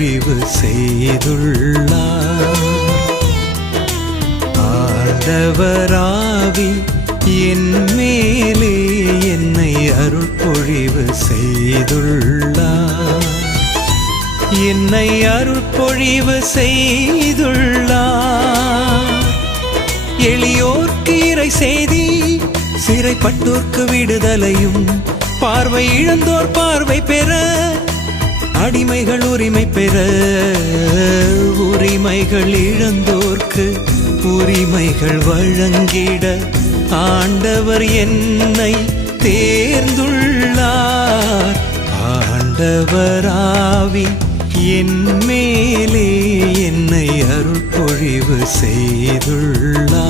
அருட்பொழிவு செய்துள்ளார். ஆண்டவராவி என் மேலே என்னை அருட்பொழிவு செய்துள்ளார். என்னை அருட்பொழிவு செய்துள்ளார். எளியோர்க்கு இறை செய்தி, சிறைப்பட்டோர்க்கு விடுதலையும், பார்வை இழந்தோர் பார்வை பெற, அடிமைகள் உரிமை பெற, உரிமைகள் இழந்தோர்க்கு உரிமைகள் வழங்கிட ஆண்டவர் என்னை தேர்ந்துள்ளார். ஆண்டவராவி என் மேலே என்னை அருட்பொழிவு செய்துள்ளார்.